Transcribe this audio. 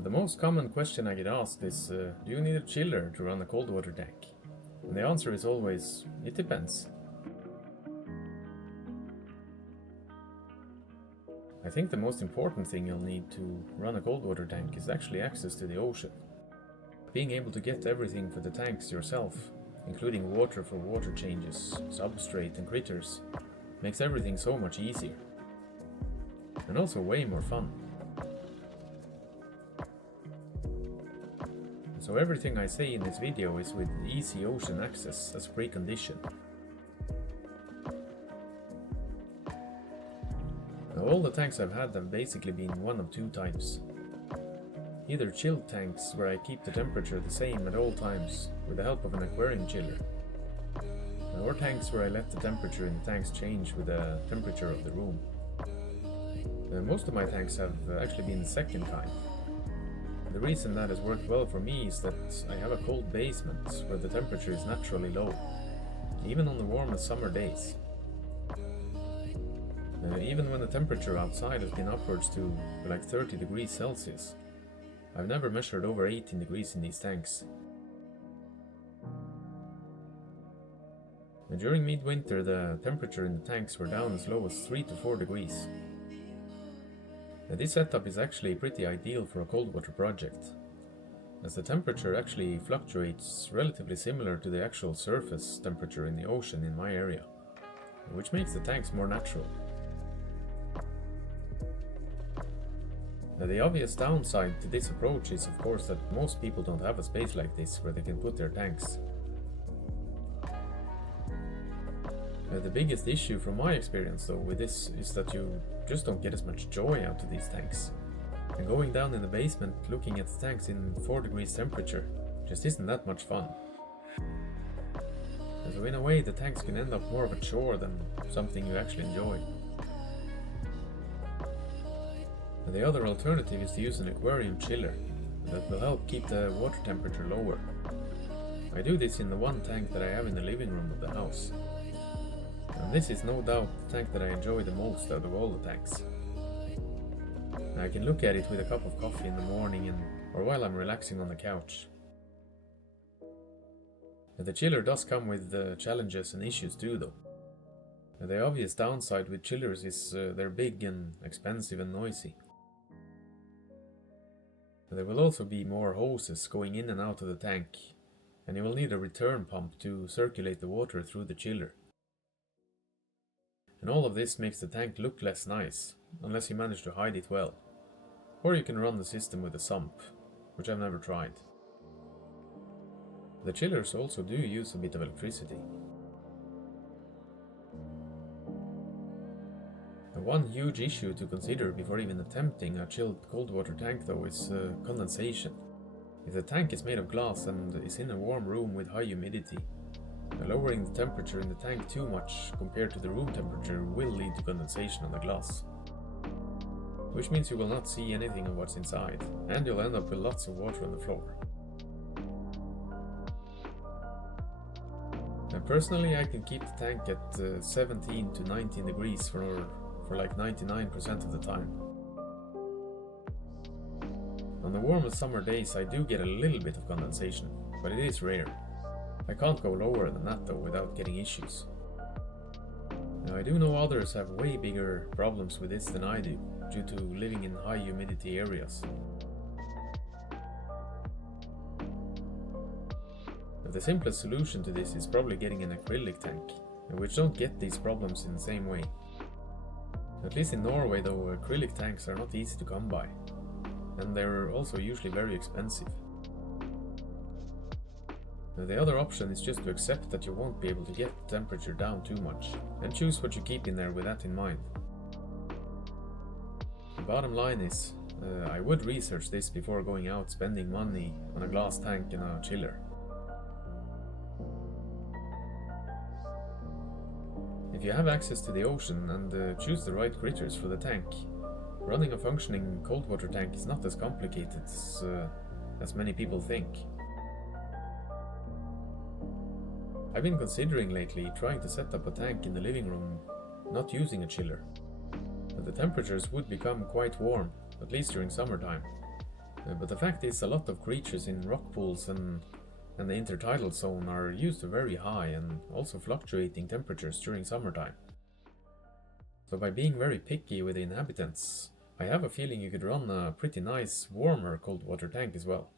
The most common question I get asked is, do you need a chiller to run a cold water tank? And the answer is always, it depends. I think the most important thing you'll need to run a cold water tank is actually access to the ocean. Being able to get everything for the tanks yourself, including water for water changes, substrate and critters, makes everything so much easier. And also way more fun. So everything I say in this video is with easy ocean access as precondition. Now all the tanks I've had have basically been one of two types. Either chilled tanks where I keep the temperature the same at all times with the help of an aquarium chiller, or tanks where I let the temperature in the tanks change with the temperature of the room. Most of my tanks have actually been the second kind. The reason that has worked well for me is that I have a cold basement where the temperature is naturally low, even on the warmest summer days. Even when the temperature outside has been upwards to like 30 degrees Celsius, I've never measured over 18 degrees in these tanks. During midwinter, the temperature in the tanks were down as low as 3 to 4 degrees. This setup is actually pretty ideal for a cold water project, as the temperature actually fluctuates relatively similar to the actual surface temperature in the ocean in my area, which makes the tanks more natural. The obvious downside to this approach is of course that most people don't have a space like this where they can put their tanks. The biggest issue from my experience though with this is that you just don't get as much joy out of these tanks. And going down in the basement looking at the tanks in 4 degrees temperature just isn't that much fun. And so in a way the tanks can end up more of a chore than something you actually enjoy. And the other alternative is to use an aquarium chiller that will help keep the water temperature lower. I do this in the one tank that I have in the living room of the house. And this is no doubt the tank that I enjoy the most out of all the tanks. I can look at it with a cup of coffee in the morning or while I'm relaxing on the couch. The chiller does come with challenges and issues too though. The obvious downside with chillers is they're big and expensive and noisy. There will also be more hoses going in and out of the tank, and you will need a return pump to circulate the water through the chiller. And all of this makes the tank look less nice, unless you manage to hide it well. Or you can run the system with a sump, which I've never tried. The chillers also do use a bit of electricity. One huge issue to consider before even attempting a chilled cold water tank though is condensation. If the tank is made of glass and is in a warm room with high humidity, lowering the temperature in the tank too much compared to the room temperature will lead to condensation on the glass. Which means you will not see anything of what's inside, and you'll end up with lots of water on the floor. Personally, I can keep the tank at 17 to 19 degrees for like 99% of the time. On the warmest summer days I do get a little bit of condensation, but it is rare. I can't go lower than that though without getting issues. Now I do know others have way bigger problems with this than I do, due to living in high humidity areas. The simplest solution to this is probably getting an acrylic tank, which don't get these problems in the same way. At least in Norway though, acrylic tanks are not easy to come by, and they're also usually very expensive. The other option is just to accept that you won't be able to get the temperature down too much, and choose what you keep in there with that in mind. The bottom line is, I would research this before going out spending money on a glass tank and a chiller. If you have access to the ocean and choose the right critters for the tank, running a functioning cold water tank is not as complicated as many people think. I've been considering lately trying to set up a tank in the living room, not using a chiller. But the temperatures would become quite warm, at least during summertime, But the fact is, a lot of creatures in rock pools and the intertidal zone are used to very high and also fluctuating temperatures during summertime. So by being very picky with the inhabitants, I have a feeling you could run a pretty nice warmer cold water tank as well.